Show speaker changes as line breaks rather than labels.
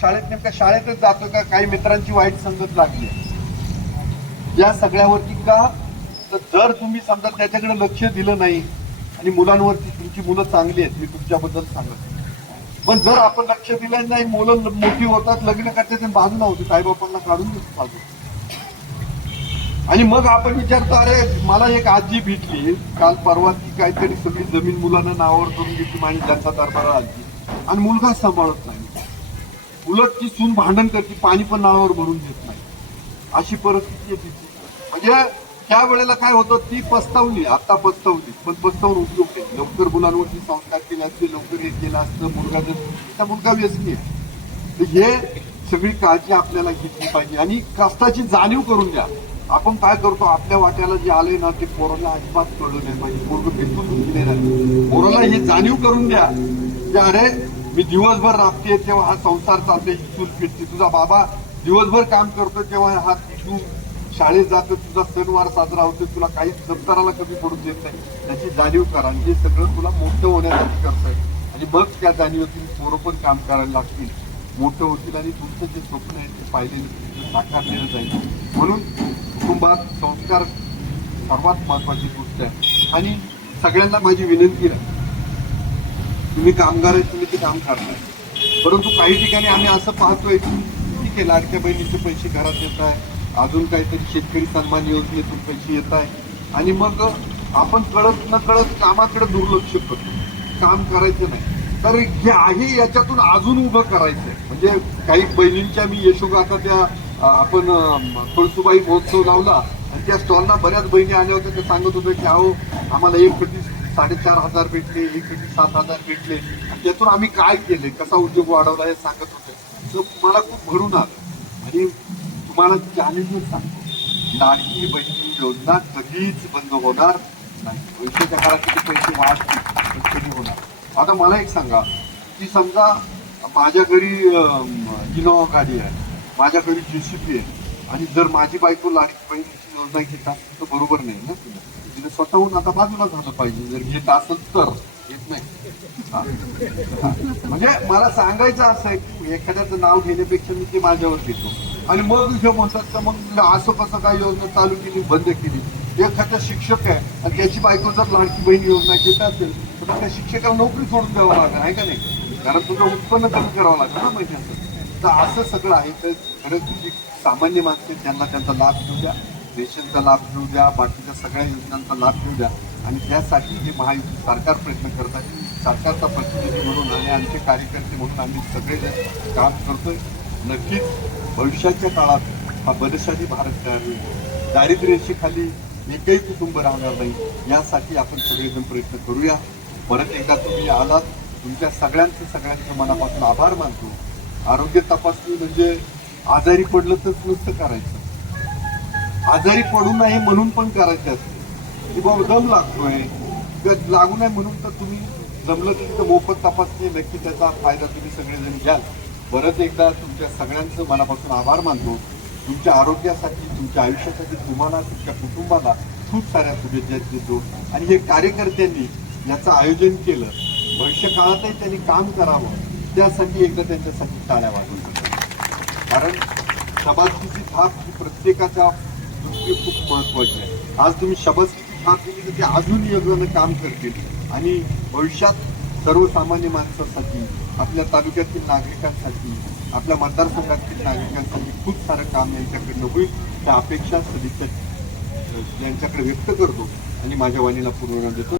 शाळेत नेमक्या शाळेतच जातो का? काही मित्रांची वाईट संगत लागली या सगळ्यावरती का? तर जर तुम्ही समजा त्याच्याकडे लक्ष दिलं नाही आणि मुलांवरती तुमची मुलं चांगली आहेत मी तुमच्याबद्दल सांगत पण जर आपण लक्ष दिलं नाही मुलं मोठी होतात लग्न करतात ते बाजूला होते साईबापांना काढून बाजू आणि मग आपण विचारतो अरे मला एक आजी भेटली काल परवा ती काहीतरी सगळी जमीन मुलांना नावावर करून घेतली माझी त्यांचा दरबारा आली. आणि मुलगा सांभाळत नाही. उलट ती सून भांडण करते पाणी पण नावावर भरून देत नाही. अशी परिस्थिती आहे तिची. म्हणजे त्या वेळेला काय होतं ती पस्तावली आता पस्तावली. पण पस्तावून उपयोग नाही. लवकर मुलांवरती संस्कार केले असते लवकर हे केलं असतं मुलगा जर त्या मुलगा व्यसनी आहे. हे सगळी काळजी आपल्याला घेतली पाहिजे. आणि कष्टाची जाणीव करून द्या. आपण काय करतो आपल्या वाट्याला जे आले ना ते पोराला अजिबात कळलं नाही. पाहिजे पोरग भेटून गेले नाही पोराला हे जाणीव करून द्या. की अरे मी दिवसभर राबते तेव्हा हा संसार चालते इथून फिरते. तुझा बाबा दिवसभर काम करतो तेव्हा हा तू शाळेत जातो तुझा सणवार साजरा होतो तुला काही दप्तराला कमी पडून देत नाही. त्याची जाणीव करा हे सगळं तुला मोठं होण्यासाठी करताय. आणि मग त्या जाणीवतील पोरं पण काम करायला लागतील. मोठं होतील आणि तुमचं जे स्वप्न आहे ते पाहिलेलं साकार साकारलेलं जाईल. म्हणून कुटुंबात संस्कार सर्वात महत्वाची गोष्ट आहे. आणि सगळ्यांना माझी विनंती राहील तुम्ही कामगार आहे तुम्ही ते काम करणार परंतु काही ठिकाणी आम्ही असं पाहतोय की ठीक आहे लाडक्या बहिणीचे पैसे घरात येत आहे अजून काहीतरी शेतकरी सन्मान योजनेतून पैसे येत आहे. आणि मग आपण कळत न कळत कामाकडे दुर्लक्ष करतो. काम करायचं नाही. तर हे आहे याच्यातून अजून उभं करायचंय. म्हणजे काही बहिणींच्या मी यशोगाथा त्या आपण कळसुबाई महोत्सव लावला. आणि त्या स्टॉलना बऱ्याच बहिणी आल्या होत्या ते सांगत होत्या की अहो आम्हाला एक कोटी साडेचार हजार भेटले एक सात हजार भेटले. आणि त्यातून आम्ही काय केले? कसा उद्योग वाढवला हे सांगत होते. तो मला खूप भरून आलं. आणि तुम्हाला चॅलेंजच सांगतो लाडकी बहिणी योजना कधीच बंद होणार नाही. भविष्याच्या काळात किती पैसे वाढतील पण कधी होणार? आता मला एक सांगा की समजा माझ्या घरी इनोवा गाडी आहे. माझ्या घरी जे सी पी आहे. आणि जर माझी बायको लाडकी बहिणी योजना घेत असेल तर बरोबर नाही ना. तुला तिने स्वतःहून आता बाजूला झालं पाहिजे. जर घेत असेल तर येत नाही. म्हणजे मला सांगायचं असं आहे एखाद्याचं नाव घेण्यापेक्षा मी ते माझ्यावर घेतो. आणि मग हे म्हणतात तर मग असं कसं काय योजना चालू केली बंद केली? एखादा शिक्षक आहे आणि त्याची बायको जर लाडकी बहीण योजना घेत असेल तर मग त्या शिक्षकाला नोकरी सोडून द्यावं लागेल आहे का नाही? कारण तुझं उत्पन्न कमी करावं लागेल ना महिन्याचं. तर असं सगळं आहे. तर खरंच जी सामान्य माणसं त्यांना त्यांचा लाभ घेऊ द्या. रेशनचा लाभ घेऊ द्या बाकीच्या सगळ्या योजनांचा लाभ घेऊ द्या. आणि त्यासाठी हे महायुती सरकार प्रयत्न करत आहे. सरकारचा प्रतिनिधी म्हणून आणि आमचे कार्यकर्ते म्हणून आम्ही सगळेजण काम करतोय. नक्कीच भविष्याच्या काळात हा बलशाली भारत तयार होईल. दारिद्र्याशी एकही कुटुंब राहणार नाही यासाठी आपण सगळेजण प्रयत्न करूया. परत एकदा तुम्ही आलात तुमच्या सगळ्यांचं सगळ्यांचं मनापासून आभार मानतो. आरोग्य तपासणी म्हणजे आजारी पडलं तर नुसतं करायचं. आजारी पडू नये म्हणून पण करायचे असते की बाबा दम लागतोय तर लागू नये म्हणून तर तुम्ही जमलं तर मोफत तपासणी नक्की त्याचा फायदा तुम्ही सगळेजण घ्याल. परत एकदा तुमच्या सगळ्यांचं मनापासून आभार मानतो. तुमच्या आरोग्यासाठी तुमच्या आयुष्यासाठी तुम्हाला तुमच्या कुटुंबाला खूप साऱ्या शुभेच्छा देतो. आणि हे कार्यकर्त्यांनी याचं आयोजन केलं. भविष्य काळातही त्यांनी काम करावं. त्यासाठी एकदा त्यांच्यासाठी टाळ्या वाजवून कारण शबासकीची थाप ही प्रत्येकाच्या हे खूप महत्त्वाचे आहे. आज तुम्ही शबासकीची थाप दिली तर ते अजून योग्यानं काम करतील आणि भविष्यात सर्वसामान्य माणसासाठी आपल्या तालुक्यातील नागरिकांसाठी आपल्या मतदारसंघातील नागरिकांसाठी खूप सारं काम यांच्याकडनं होईल त्या अपेक्षा सदिच्छा यांच्याकडे व्यक्त करतो आणि माझ्या वाणीला पूर्ण देतो